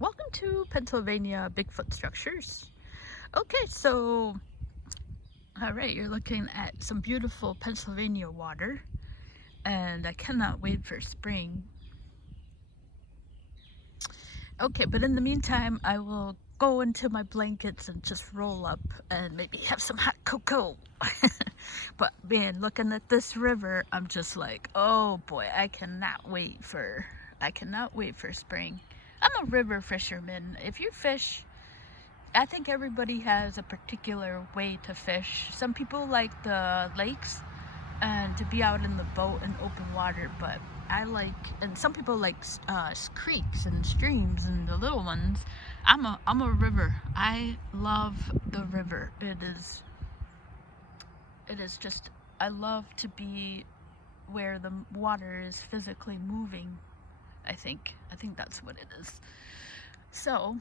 Welcome to Pennsylvania Bigfoot Structures. Okay, so, all right, you're looking at some beautiful Pennsylvania water, and I cannot wait for spring. Okay, but in the meantime, I will go into my blankets and just roll up and maybe have some hot cocoa. But man, looking at this river, I'm just like, oh boy, I cannot wait for spring. I'm a river fisherman. If you fish, I think everybody has a particular way to fish. Some people like the lakes and to be out in the boat in open water, but and some people like creeks and streams and the little ones. I'm a river. I love the river. It is just, I love to be where the water is physically moving. I think that's what it is. So,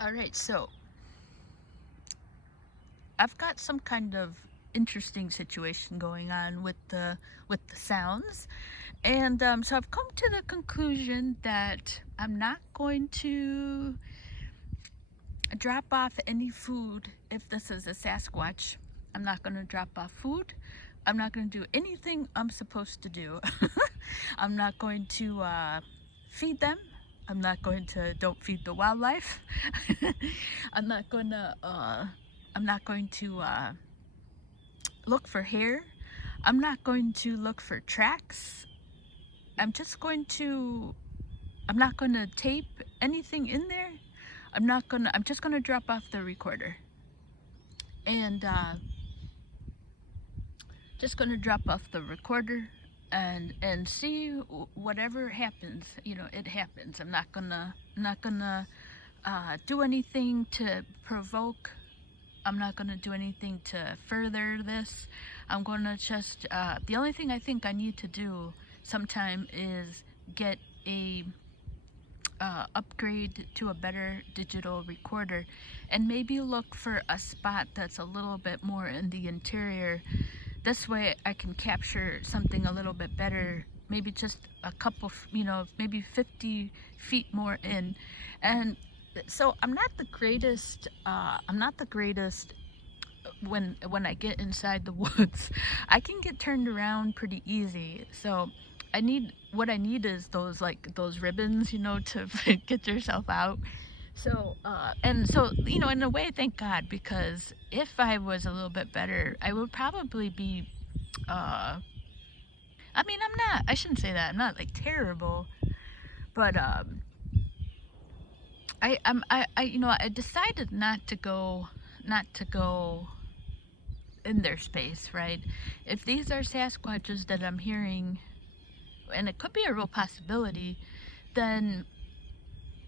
all right, so I've got some kind of interesting situation going on with the sounds, and so I've come to the conclusion that I'm not going to drop off any food if this is a Sasquatch. I'm not going to drop off food. I'm not going to do anything I'm supposed to do. I'm not going to feed them. I'm not going to don't feed the wildlife. I'm not going to look for hair. I'm not going to look for tracks. I'm not going to tape anything in there. I'm just going to drop off the recorder. And just going to drop off the recorder and see whatever happens. You know, it happens. I'm not going to do anything to provoke. I'm not going to do anything to further this. I'm going to just, the only thing I think I need to do sometime is get a upgrade to a better digital recorder and maybe look for a spot that's a little bit more in the interior. This way I can capture something a little bit better, maybe just a couple, maybe 50 feet more in. And so I'm not the greatest when I get inside the woods. I can get turned around pretty easy. So what I need is those ribbons, to get yourself out. So and so, in a way, thank God, because if I was a little bit better, I would probably be I shouldn't say that. I'm not like terrible, but I decided not to go in their space, right? If these are Sasquatches that I'm hearing, and it could be a real possibility, then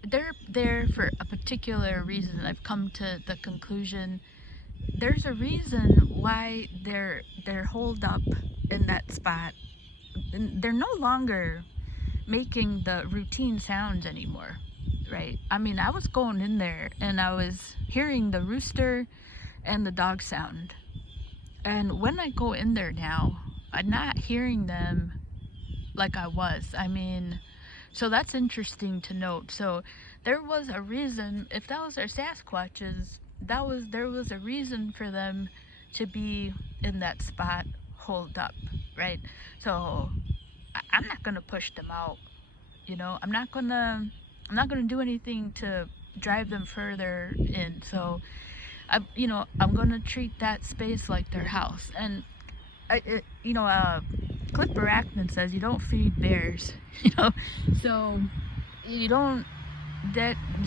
they're there for a particular reason. I've come to the conclusion there's a reason why they're holed up in that spot. And they're no longer making the routine sounds anymore, right? I mean, I was going in there and I was hearing the rooster and the dog sound. And when I go in there now, I'm not hearing them like I was. I mean, so that's interesting to note. So there was a reason, if those are Sasquatches, there was a reason for them to be in that spot holed up, right? So I'm not gonna push them out. I'm not gonna do anything to drive them further in. So I'm gonna treat that space like their house. And Cliff Barachman says you don't feed bears, so you don't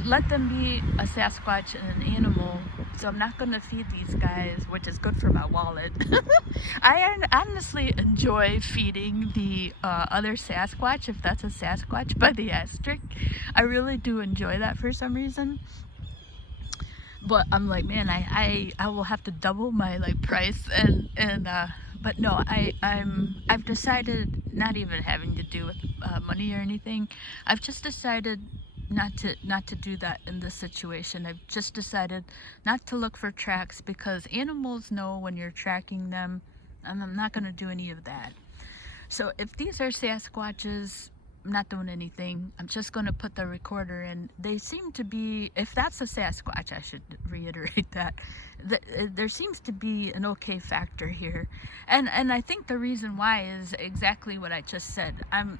let them be a Sasquatch and an animal. So I'm not going to feed these guys, which is good for my wallet. I honestly enjoy feeding the other Sasquatch, if that's a Sasquatch by the asterisk. I really do enjoy that for some reason. But I'm like, man, I will have to double my price but no, I've decided, not even having to do with money or anything. I've just decided not to do that in this situation. I've just decided not to look for tracks because animals know when you're tracking them, and I'm not going to do any of that. So if these are Sasquatches, I'm not doing anything. I'm just going to put the recorder in. They seem to be, if that's a Sasquatch, I should reiterate that, there seems to be an okay factor here. And I think the reason why is exactly what I just said. I'm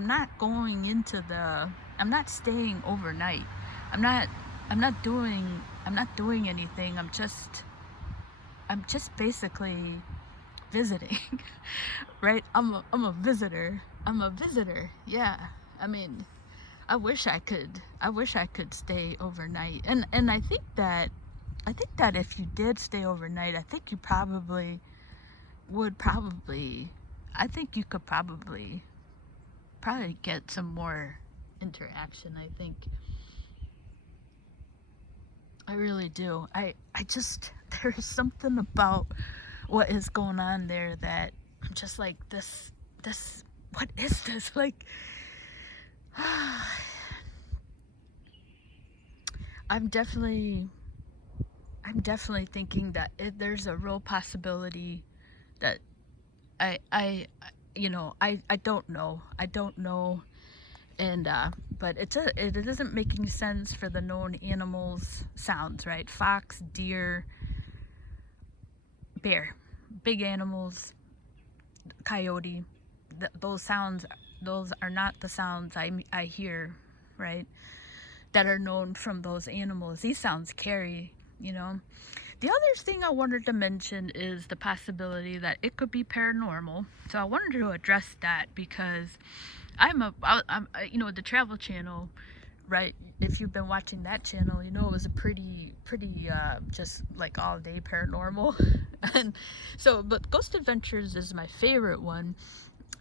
not going into I'm not staying overnight. I'm not doing anything. I'm just basically visiting. Right? I'm a visitor. Yeah. I mean, I wish I could stay overnight. And I think that if you did stay overnight, I think you you could probably get some more interaction. I think I really do. I just, there is something about what is going on there that I'm just like, this, what is this? Like, I'm definitely thinking that there's a real possibility that I don't know, and but it isn't making sense for the known animals sounds, right? Fox, deer, bear, big animals, coyote. Those sounds, those are not the sounds I hear, right, that are known from those animals. These sounds carry, The other thing I wanted to mention is the possibility that it could be paranormal. So I wanted to address that because I'm the Travel Channel, right? If you've been watching that channel, it was a pretty just like all day paranormal. And so, but Ghost Adventures is my favorite one.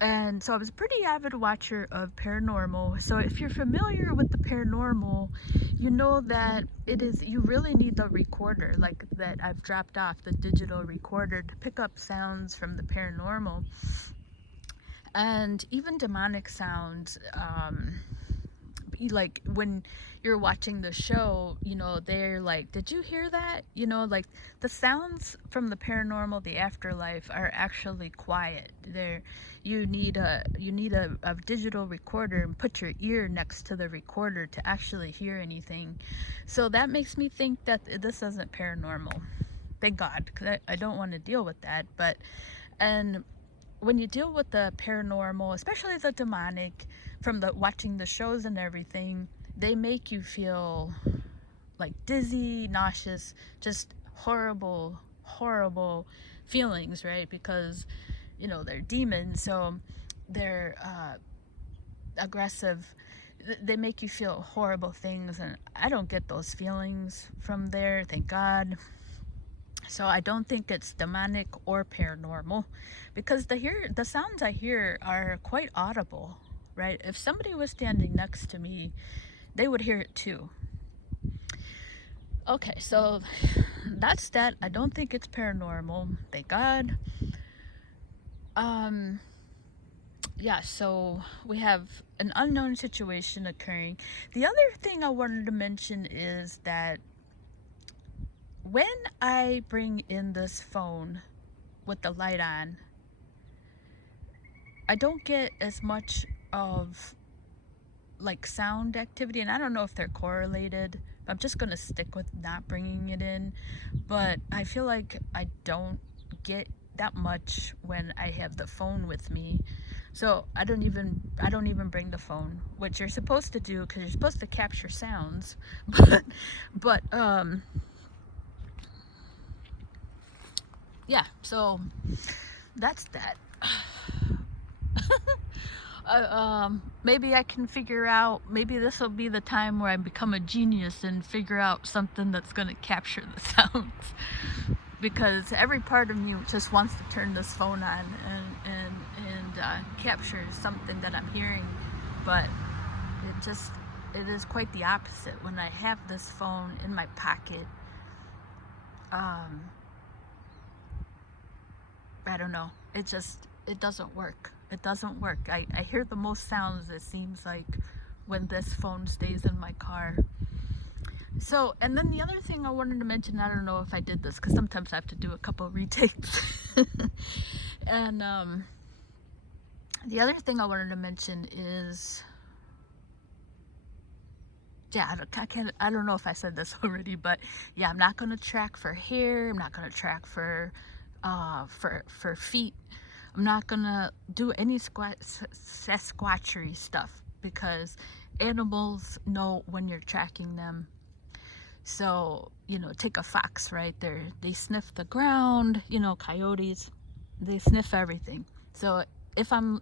And so I was a pretty avid watcher of paranormal. So if you're familiar with the paranormal, you know that you really need the recorder, like that I've dropped off, the digital recorder, to pick up sounds from the paranormal. And even demonic sounds, like when you're watching the show, they're like, did you hear that? Like the sounds from the paranormal, the afterlife, are actually quiet. You need a digital recorder and put your ear next to the recorder to actually hear anything. So that makes me think that this isn't paranormal. Thank God, because I don't want to deal with that. And when you deal with the paranormal, especially the demonic, from watching the shows and everything, they make you feel like dizzy, nauseous, just horrible feelings, right? Because they're demons, so they're aggressive. They make you feel horrible things, and I don't get those feelings from there, thank God. So I don't think it's demonic or paranormal, because the sounds I hear are quite audible, right? If somebody was standing next to me, they would hear it too. Okay, so that's that. I don't think it's paranormal, thank God. Yeah, so we have an unknown situation occurring. The other thing I wanted to mention is that when I bring in this phone with the light on, I don't get as much of like sound activity, and I don't know if they're correlated. I'm just gonna stick with not bringing it in, but I feel like I don't get that much when I have the phone with me. So I don't even bring the phone, which you're supposed to do because you're supposed to capture sounds. but yeah, so that's that. Maybe I can figure out, maybe this will be the time where I become a genius and figure out something that's going to capture the sounds, because every part of me just wants to turn this phone on and capture something that I'm hearing, but it is quite the opposite. When I have this phone in my pocket, I don't know, it doesn't work. It doesn't work. I hear the most sounds, it seems like, when this phone stays in my car. So, and then the other thing I wanted to mention, I don't know if I did this, because sometimes I have to do a couple retakes. And The other thing I wanted to mention is, yeah, I don't know if I said this already, but yeah, I'm not gonna track for hair. I'm not gonna track for feet. I'm not gonna do any Sasquatchery stuff, because animals know when you're tracking them. So, you know, take a fox, right? They sniff the ground. You know, coyotes, they sniff everything. So if I'm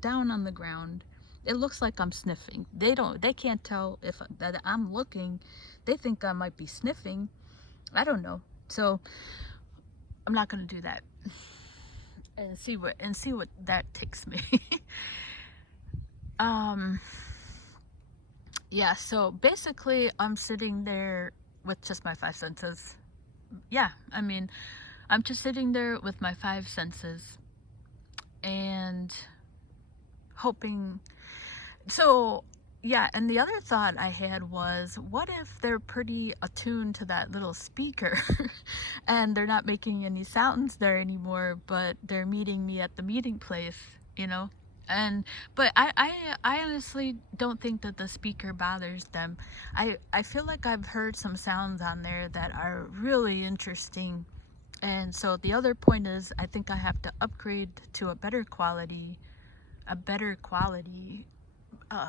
down on the ground, it looks like I'm sniffing. They can't tell if that I'm looking. They think I might be sniffing. I don't know. So I'm not gonna do that, and see what that takes me. Yeah, so basically I'm sitting there with just my five senses. Yeah, I mean, I'm just sitting there with my five senses and hoping. So yeah, and the other thought I had was, what if they're pretty attuned to that little speaker and they're not making any sounds there anymore, but they're meeting me at the meeting place, you know? But I honestly don't think that the speaker bothers them. I feel like I've heard some sounds on there that are really interesting. And so the other point is, I think I have to upgrade to a better quality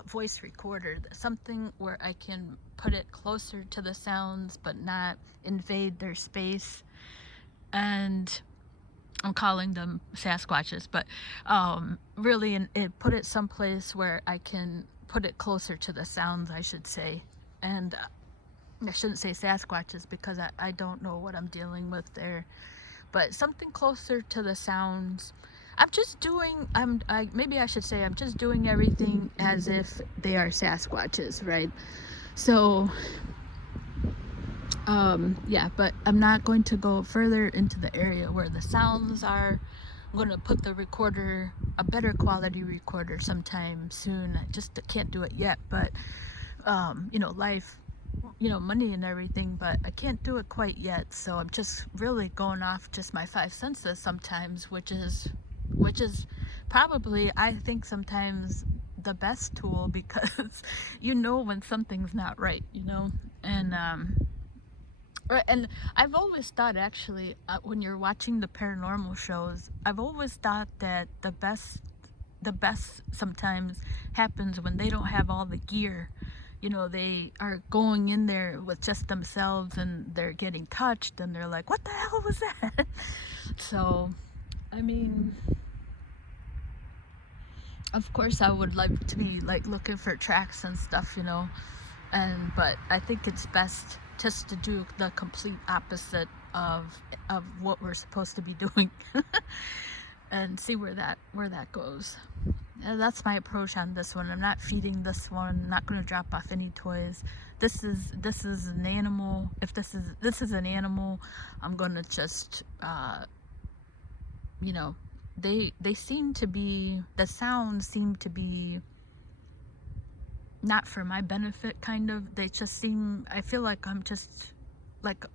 voice recorder, something where I can put it closer to the sounds but not invade their space. And I'm calling them Sasquatches, but really put it someplace where I can put it closer to the sounds, I should say. And I shouldn't say Sasquatches, because I don't know what I'm dealing with there, but something closer to the sounds. Maybe I should say I'm just doing everything as if they are Sasquatches, right? So yeah, but I'm not going to go further into the area where the sounds are. I'm going to put the recorder, a better quality recorder, sometime soon. I just can't do it yet, but you know, life, you know, money and everything, but I can't do it quite yet. So I'm just really going off just my five senses sometimes, which is probably, I think, sometimes the best tool, because you know when something's not right, you know. And I've always thought, actually, when you're watching the paranormal shows, I've always thought that the best sometimes happens when they don't have all the gear. You know, they are going in there with just themselves, and they're getting touched, and they're like, what the hell was that? So, I mean, of course I would like to be like looking for tracks and stuff, you know, but I think it's best just to do the complete opposite of what we're supposed to be doing. And see where that goes. And that's my approach on this one. I'm not feeding this one. I'm not going to drop off any toys. This is an animal. If this is an animal, I'm going to just you know, they seem to be, the sounds seem to be not for my benefit, kind of. They just seem, I feel like I'm just like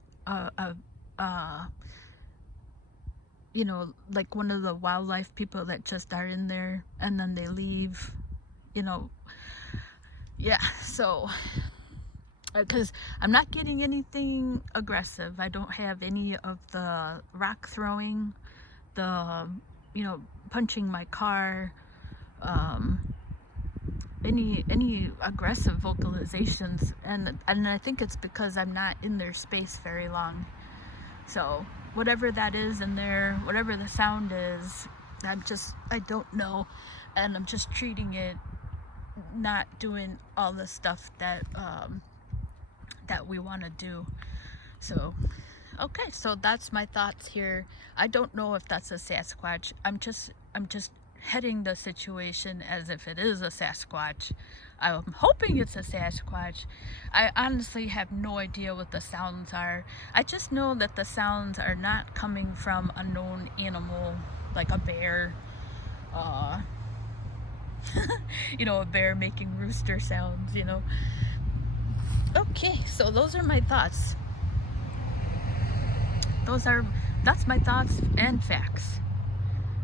you know, like one of the wildlife people that just are in there and then they leave, you know. Yeah, so because I'm not getting anything aggressive. I don't have any of the rock throwing, the, you know, punching my car, any aggressive vocalizations, and I think it's because I'm not in their space very long. So whatever that is in there, whatever the sound is, I don't know, and I'm just treating it, not doing all the stuff that that we want to do. So okay, so that's my thoughts here. I don't know if that's a Sasquatch. I'm just heading the situation as if it is a Sasquatch. I'm hoping it's a Sasquatch. I honestly have no idea what the sounds are. I just know that the sounds are not coming from a known animal, like a bear. You know, a bear making rooster sounds, you know. Okay, so those are my thoughts. That's my thoughts and facts.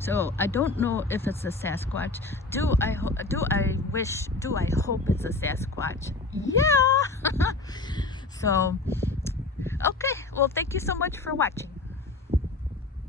So I don't know if it's a Sasquatch. Do I hope it's a Sasquatch? Yeah. So, okay. Well, thank you so much for watching.